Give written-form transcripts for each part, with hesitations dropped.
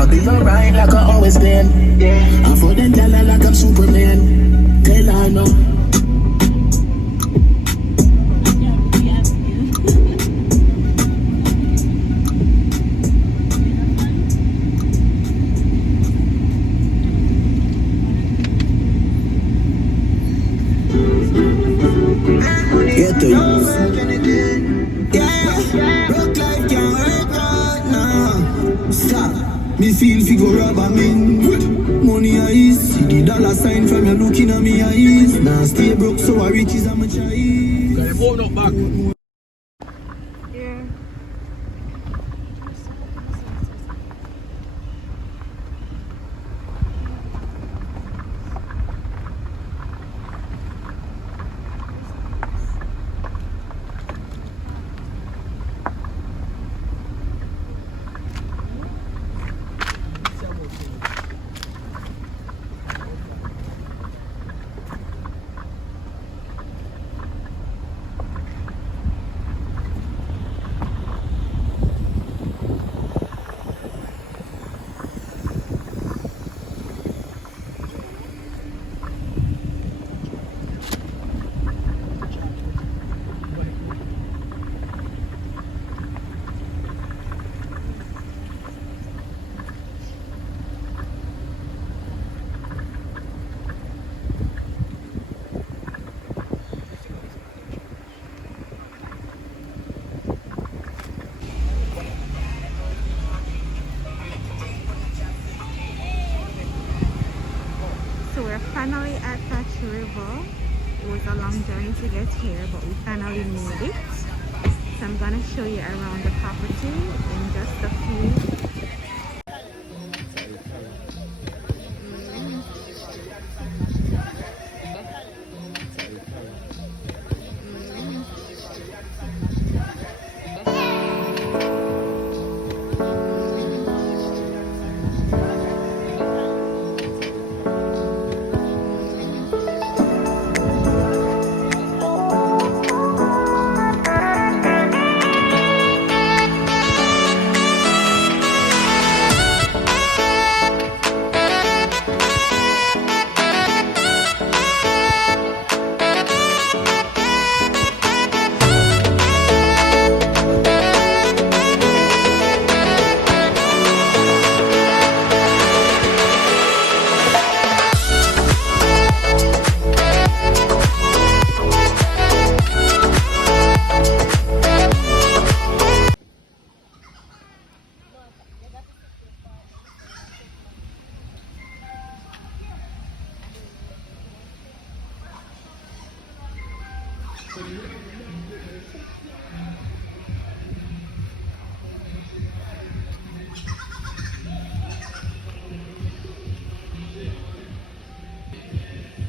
I'll be alright like I always been. I for them tell her like I'm Superman. Tell I know. Get to use. Rock life can't work out now. Stop. Me feel figure rubber mean. Money eyes. See the dollar sign from you looking at me eyes. Now stay broke so I riches I'm a child. Got it open up back. Yeah. So we're finally at Thatch River. It was a long journey to get here, but we finally made it. So I'm gonna show you around the property in just a few.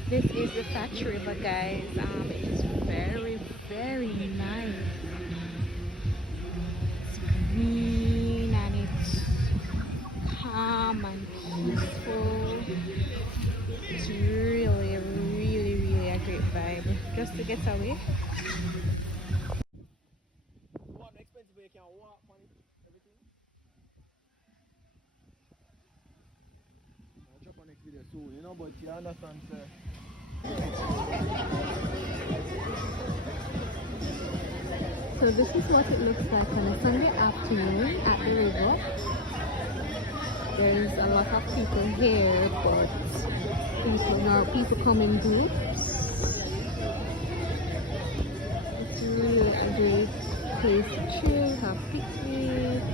This is the Thatch River, guys. It's very, very nice. It's green and it's calm and peaceful. It's really, really, really a great vibe just to get away. One expensive way you can walk on it, everything. I'll drop on next video soon, you know, but you understand, sir. So this is what it looks like on a Sunday afternoon at the river. There's a lot of people here, but people come in groups. It's really a great place to chill, have picnics.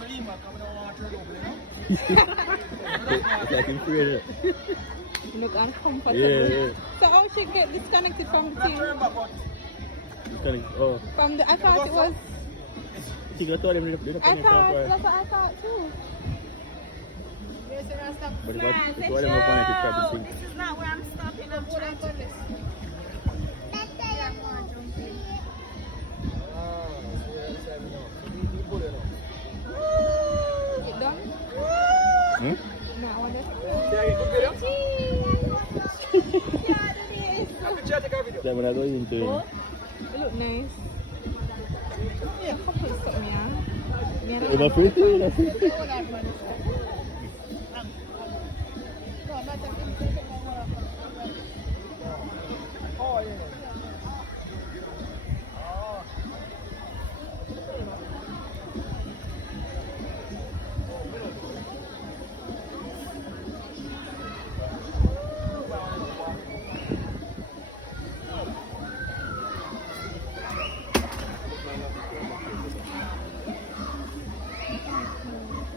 I'm leaving back. I'm going to turn over, you know? It's like infrared. Look uncomfortable. Yeah. So how she get disconnected from the I'm thing? turning back, but Oh, From the, I thought it was, she got told him to do the I thing thought, for that's what I thought too. But if I told him upon it, it's probably This is not where I'm stopping. I'm trying to this. It done? Hmm? No, I want to. yeah, you good video? I'm going to take a video. Then when I go into It look nice. Yeah, couple something, yeah. Yeah, Over free? Oh, yeah.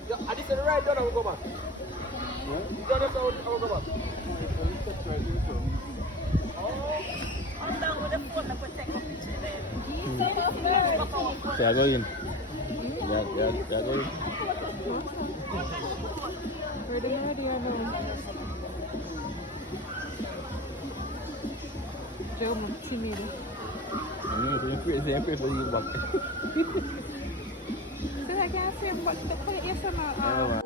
Yeah, I did the right down, I will go back. Down left, I will go back. So I go in. Yeah, go in. Ready or no? Joe, I'm timid. So you pray for you back. So I can't say, but the play yes or no? Oh, man.